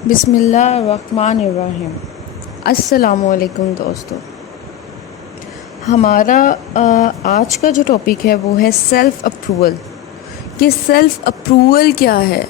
بسم اللہ الرحمن الرحیم۔ السلام علیکم دوستو، ہمارا آج کا جو ٹاپک ہے وہ ہے سیلف اپروول کہ سیلف اپروول کیا ہے۔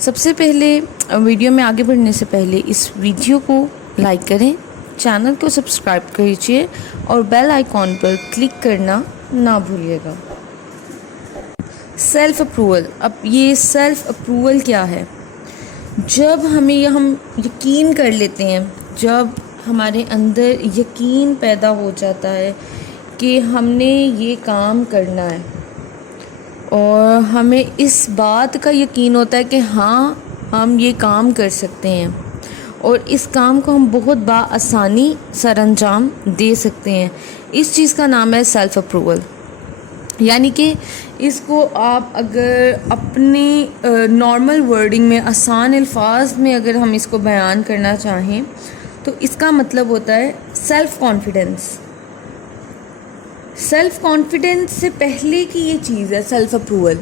سب سے پہلے ویڈیو میں آگے بڑھنے سے پہلے اس ویڈیو کو لائک کریں، چینل کو سبسکرائب کیجیے اور بیل آئیکن پر کلک کرنا نہ بھولیے گا۔ سیلف اپروول، اب یہ سیلف اپروول کیا ہے؟ جب ہم یقین کر لیتے ہیں، جب ہمارے اندر یقین پیدا ہو جاتا ہے کہ ہم نے یہ کام کرنا ہے اور ہمیں اس بات کا یقین ہوتا ہے کہ ہاں ہم یہ کام کر سکتے ہیں اور اس کام کو ہم بہت بآسانی سر انجام دے سکتے ہیں، اس چیز کا نام ہے سیلف اپروول۔ یعنی کہ اس کو آپ اگر اپنی نارمل ورڈنگ میں، آسان الفاظ میں اگر ہم اس کو بیان کرنا چاہیں تو اس کا مطلب ہوتا ہے سیلف کانفیڈنس۔ سیلف کانفیڈنس سے پہلے کی یہ چیز ہے سیلف اپروول۔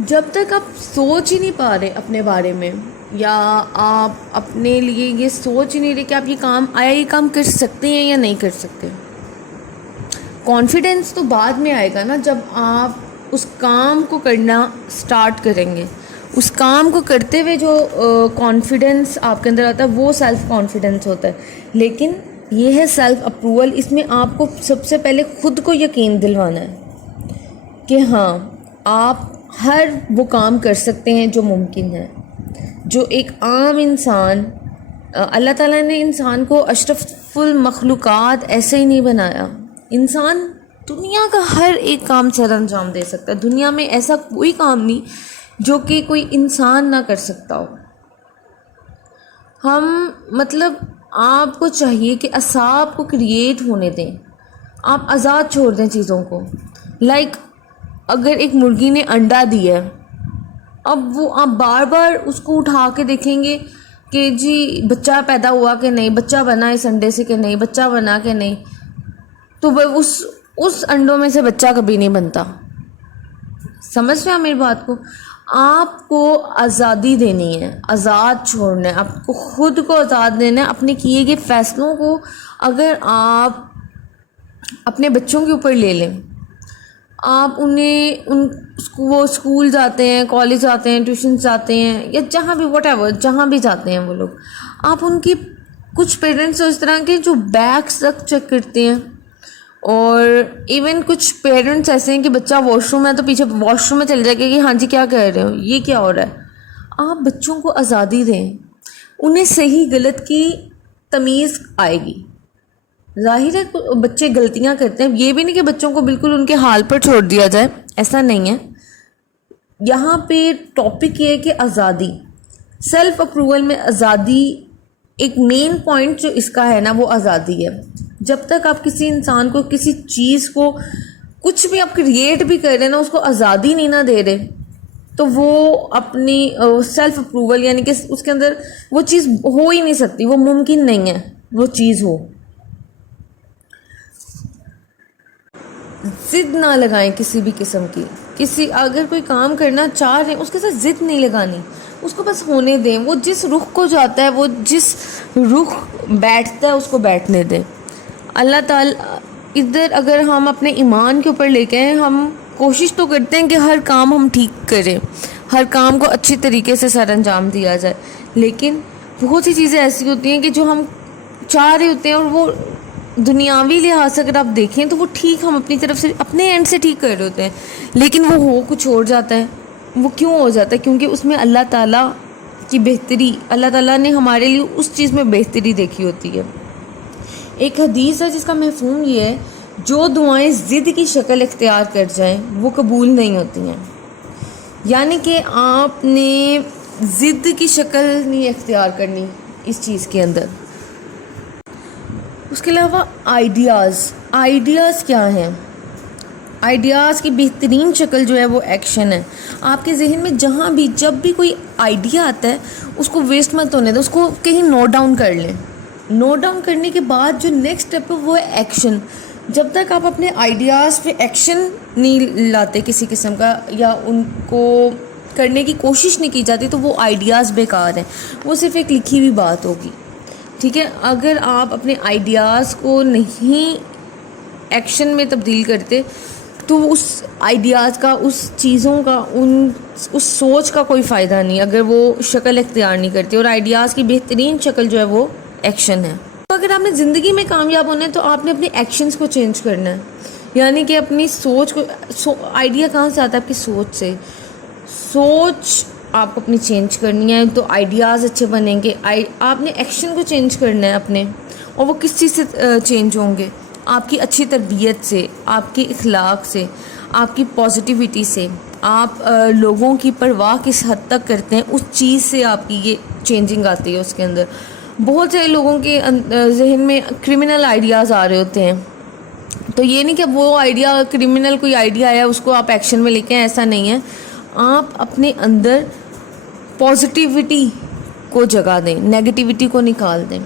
جب تک آپ سوچ ہی نہیں پا رہے اپنے بارے میں، یا آپ اپنے لیے یہ سوچ ہی نہیں رہے کہ آپ یہ کام کر سکتے ہیں یا نہیں کر سکتے، کانفیڈنس تو بعد میں آئے گا نا، جب آپ اس کام کو کرنا سٹارٹ کریں گے۔ اس کام کو کرتے ہوئے جو کانفیڈنس آپ کے اندر آتا ہے وہ سیلف کانفیڈنس ہوتا ہے۔ لیکن یہ ہے سیلف اپروول، اس میں آپ کو سب سے پہلے خود کو یقین دلوانا ہے کہ ہاں آپ ہر وہ کام کر سکتے ہیں جو ممکن ہے، جو ایک عام انسان، اللہ تعالیٰ نے انسان کو اشرف المخلوقات ایسے ہی نہیں بنایا۔ انسان دنیا کا ہر ایک کام سر انجام دے سکتا ہے، دنیا میں ایسا کوئی کام نہیں جو کہ کوئی انسان نہ کر سکتا ہو۔ آپ کو چاہیے کہ اعصاب کو کریٹ ہونے دیں، آپ آزاد چھوڑ دیں چیزوں کو۔ اگر ایک مرغی نے انڈا دیا ہے، اب وہ آپ بار بار اس کو اٹھا کے دیکھیں گے کہ جی بچہ پیدا ہوا کہ نہیں، بچہ بنا اس انڈے سے کہ نہیں، بچہ بنا کہ نہیں، تو وہ اس انڈوں میں سے بچہ کبھی نہیں بنتا۔ سمجھ رہے ہیں میری بات کو؟ آپ کو آزادی دینی ہے، آزاد چھوڑنا ہے، آپ کو خود کو آزاد دینا ہے اپنے کیے گئے فیصلوں کو۔ اگر آپ اپنے بچوں کے اوپر لے لیں، آپ وہ اسکول جاتے ہیں، کالج جاتے ہیں، ٹیوشنز جاتے ہیں، یا جہاں بھی جہاں بھی جاتے ہیں وہ لوگ، آپ ان کی کچھ پیرنٹس اس طرح کے جو بیگس تک چیک کرتے ہیں، اور ایون کچھ پیرنٹس ایسے ہیں کہ بچہ واش روم ہے تو پیچھے واش روم میں چل جائے گا کہ ہاں جی کیا کہہ رہے ہو، یہ کیا ہو رہا ہے۔ آپ بچوں کو آزادی دیں، انہیں صحیح غلط کی تمیز آئے گی۔ ظاہر ہے بچے غلطیاں کرتے ہیں، یہ بھی نہیں کہ بچوں کو بالکل ان کے حال پر چھوڑ دیا جائے، ایسا نہیں ہے۔ یہاں پہ ٹاپک یہ ہے کہ آزادی، سیلف اپروول میں آزادی ایک مین پوائنٹ جو اس کا ہے نا وہ آزادی ہے۔ جب تک آپ کسی انسان کو، کسی چیز کو، کچھ بھی آپ کریٹ بھی کر رہے ہیں نا، اس کو آزادی نہیں نہ دے رہے، تو وہ اپنی سیلف اپروول، یعنی کہ اس کے اندر وہ چیز ہو ہی نہیں سکتی، وہ ممکن نہیں ہے وہ چیز ہو۔ ضد نہ لگائیں کسی بھی قسم کی، اگر کوئی کام کرنا چاہ رہے ہیں اس کے ساتھ ضد نہیں لگانی، اس کو بس ہونے دیں۔ وہ جس رخ کو جاتا ہے، وہ جس رخ بیٹھتا ہے اس کو بیٹھنے دیں۔ اللہ تعالیٰ ادھر اگر ہم اپنے ایمان کے اوپر لے کے ہیں، ہم کوشش تو کرتے ہیں کہ ہر کام ہم ٹھیک کریں، ہر کام کو اچھی طریقے سے سر انجام دیا جائے، لیکن بہت سی چیزیں ایسی ہوتی ہیں کہ جو ہم چاہ رہے ہوتے ہیں اور وہ دنیاوی لحاظ سے اگر آپ دیکھیں تو وہ ٹھیک، ہم اپنی طرف سے اپنے اینڈ سے ٹھیک کر رہے ہوتے ہیں، لیکن وہ ہو کچھ اور جاتا ہے۔ وہ کیوں ہو جاتا ہے؟ کیونکہ اس میں اللہ تعالیٰ کی بہتری، اللہ تعالیٰ نے ہمارے لیے اس چیز میں بہتری دیکھی ہوتی ہے۔ ایک حدیث ہے جس کا مفہوم یہ ہے، جو دعائیں ضد کی شکل اختیار کر جائیں وہ قبول نہیں ہوتی ہیں۔ یعنی کہ آپ نے ضد کی شکل نہیں اختیار کرنی اس چیز کے اندر۔ اس کے علاوہ آئیڈیاز کیا ہیں؟ آئیڈیاز کی بہترین شکل جو ہے وہ ایکشن ہے۔ آپ کے ذہن میں جب بھی کوئی آئیڈیا آتا ہے اس کو ویسٹ مت ہونے دیں، اس کو کہیں نوٹ ڈاؤن کر لیں۔ نوٹ ڈاؤن کرنے کے بعد جو نیکسٹ اسٹیپ ہے وہ ہے ایکشن۔ جب تک آپ اپنے آئیڈیاز پہ ایکشن نہیں لاتے کسی قسم کا، یا ان کو کرنے کی کوشش نہیں کی جاتی تو وہ آئیڈیاز بیکار ہیں, وہ صرف ایک لکھی ہوئی بات ہوگی. ٹھیک ہے, اگر آپ اپنے آئیڈیاز کو نہیں ایکشن میں تبدیل کرتے تو اس آئیڈیاز کا, اس چیزوں کا, اس سوچ کا کوئی فائدہ نہیں اگر وہ شکل اختیار نہیں کرتی. اور آئیڈیاز کی بہترین شکل جو ہے وہ ایکشن ہے. تو اگر آپ نے زندگی میں کامیاب ہونا ہے تو آپ نے اپنے ایکشنز کو چینج کرنا ہے, یعنی کہ اپنی سوچ کو. آئیڈیا کہاں سے آتا ہے؟ آپ کی سوچ سے. سوچ آپ کو اپنی چینج کرنی ہے تو آئیڈیاز اچھے بنیں گے. آپ نے ایکشن کو چینج کرنا ہے اپنے, اور وہ کس چیز سے چینج ہوں گے؟ آپ کی اچھی تربیت سے, آپ کے اخلاق سے, آپ کی پازیٹیوٹی سے. آپ لوگوں کی پرواہ کس حد تک کرتے ہیں, اس چیز سے آپ کی یہ چینجنگ آتی ہے اس کے اندر. بہت سارے لوگوں کے ذہن میں کرمنل آئیڈیاز آ رہے ہوتے ہیں, تو یہ نہیں کہ وہ آئیڈیا کرمنل کوئی آئیڈیا آیا اس کو آپ ایکشن میں لے کے, ایسا نہیں ہے. آپ اپنے اندر پازیٹیوٹی کو جگہ دیں, نیگیٹیوٹی کو نکال دیں.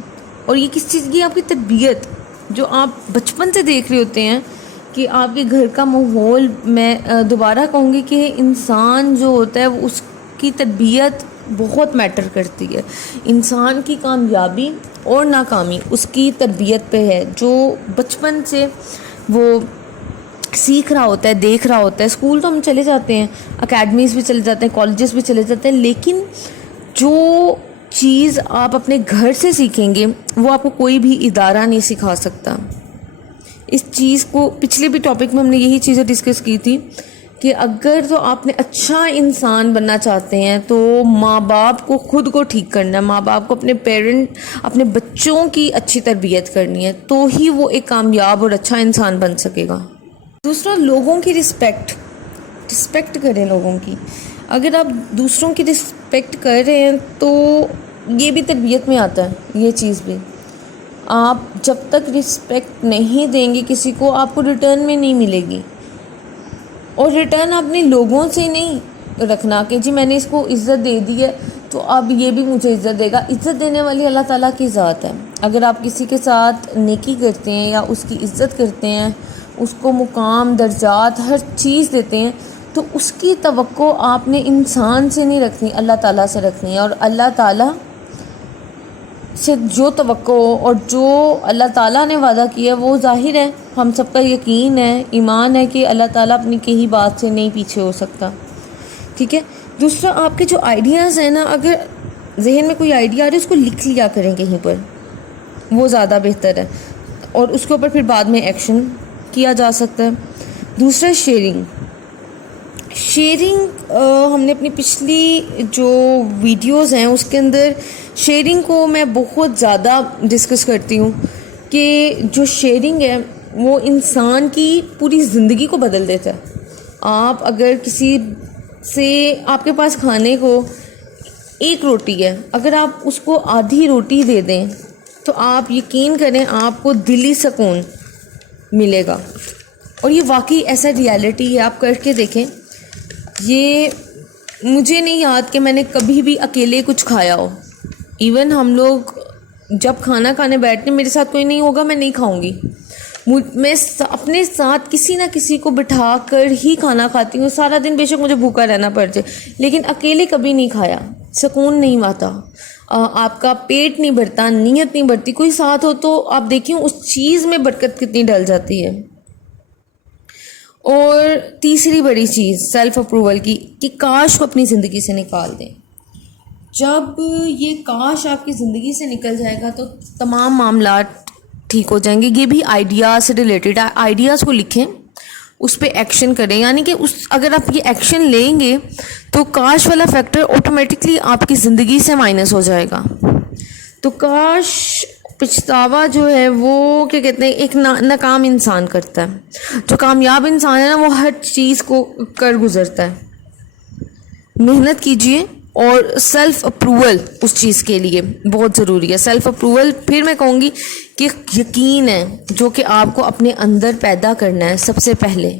اور یہ کس چیز کی؟ آپ کی تربیت جو آپ بچپن سے دیکھ رہے ہوتے ہیں کہ آپ کے گھر کا ماحول. میں دوبارہ کہوں گی کہ انسان جو ہوتا ہے اس کی تربیت بہت میٹر کرتی ہے. انسان کی کامیابی اور ناکامی اس کی تربیت پہ ہے, جو بچپن سے وہ سیکھ رہا ہوتا ہے, دیکھ رہا ہوتا ہے. اسکول تو ہم چلے جاتے ہیں, اکیڈمیز بھی چلے جاتے ہیں, کالجز بھی چلے جاتے ہیں, لیکن جو چیز آپ اپنے گھر سے سیکھیں گے وہ آپ کو کوئی بھی ادارہ نہیں سکھا سکتا. اس چیز کو پچھلے بھی ٹاپک میں ہم نے یہی چیزیں ڈسکس کی تھی کہ اگر تو آپ نے اچھا انسان بننا چاہتے ہیں تو ماں باپ کو خود کو ٹھیک کرنا ہے. ماں باپ کو اپنے بچوں کی اچھی تربیت کرنی ہے, تو ہی وہ ایک کامیاب اور اچھا انسان بن سکے گا. دوسرا, لوگوں کی رسپیکٹ کریں لوگوں کی. اگر آپ دوسروں کی رسپیکٹ کر رہے ہیں تو یہ بھی تربیت میں آتا ہے. یہ چیز بھی آپ جب تک رسپیکٹ نہیں دیں گے کسی کو, آپ کو ریٹرن میں نہیں ملے گی. اور ریٹرن آپ نے لوگوں سے نہیں رکھنا کہ جی میں نے اس کو عزت دے دی ہے تو اب یہ بھی مجھے عزت دے گا. عزت دینے والی اللہ تعالیٰ کی ذات ہے. اگر آپ کسی کے ساتھ نیکی کرتے ہیں یا اس کی عزت کرتے ہیں, اس کو مقام, درجات, ہر چیز دیتے ہیں, تو اس کی توقع آپ نے انسان سے نہیں رکھنی, اللہ تعالیٰ سے رکھنی ہے. اور اللہ تعالیٰ سے جو توقع اور جو اللہ تعالیٰ نے وعدہ کیا وہ ظاہر ہے, ہم سب کا یقین ہے, ایمان ہے کہ اللہ تعالیٰ اپنی کہیں بات سے نہیں پیچھے ہو سکتا. ٹھیک ہے. دوسرا, آپ کے جو آئیڈیاز ہیں نا, اگر ذہن میں کوئی آئیڈیا آ رہا ہے اس کو لکھ لیا کریں کہیں پر, وہ زیادہ بہتر ہے, اور اس کے اوپر پھر بعد میں ایکشن کیا جا سکتا ہے. دوسرا, شیئرنگ ہم نے اپنی پچھلی جو ویڈیوز ہیں اس کے اندر شیئرنگ کو میں بہت زیادہ ڈسکس کرتی ہوں کہ جو شیئرنگ ہے وہ انسان کی پوری زندگی کو بدل دیتا ہے. آپ اگر کسی سے, آپ کے پاس کھانے کو ایک روٹی ہے, اگر آپ اس کو آدھی روٹی دے دیں تو آپ یقین کریں آپ کو دلی سکون ملے گا. اور یہ واقعی ایسا ریالٹی ہے, آپ کر کے دیکھیں. یہ مجھے نہیں یاد کہ میں نے کبھی بھی اکیلے کچھ کھایا ہو. ایون ہم لوگ جب کھانا کھانے بیٹھتے ہیں, میرے ساتھ کوئی نہیں ہوگا میں نہیں کھاؤں گی, میں اپنے ساتھ کسی نہ کسی کو بٹھا کر ہی کھانا کھاتی ہوں. سارا دن بے شک مجھے بھوکا رہنا پڑ جائے, لیکن اکیلے کبھی نہیں کھایا. سکون نہیں آتا, آپ کا پیٹ نہیں بھرتا, نیت نہیں بھرتی. کوئی ساتھ ہو تو آپ دیکھیں اس چیز میں برکت کتنی ڈل جاتی ہے. اور تیسری بڑی چیز سیلف اپروول کی, کہ کاش کو اپنی زندگی سے نکال دیں. جب یہ کاش آپ کی زندگی سے نکل جائے گا تو تمام معاملات ٹھیک ہو جائیں گے. یہ بھی آئیڈیاز سے ریلیٹڈ ہے. آئیڈیاز کو لکھیں, اس پہ ایکشن کریں, یعنی کہ اگر آپ یہ ایکشن لیں گے تو کاش والا فیکٹر آٹومیٹکلی آپ کی زندگی سے مائنس ہو جائے گا. تو کاش پچھتاوا جو ہے وہ کیا کہتے ہیں, ایک ناکام انسان کرتا ہے. جو کامیاب انسان ہے نا وہ ہر چیز کو کر گزرتا ہے. محنت کیجئے, اور سیلف اپروول اس چیز کے لیے بہت ضروری ہے. سیلف اپروول پھر میں کہوں گی کہ یقین ہے جو کہ آپ کو اپنے اندر پیدا کرنا ہے سب سے پہلے.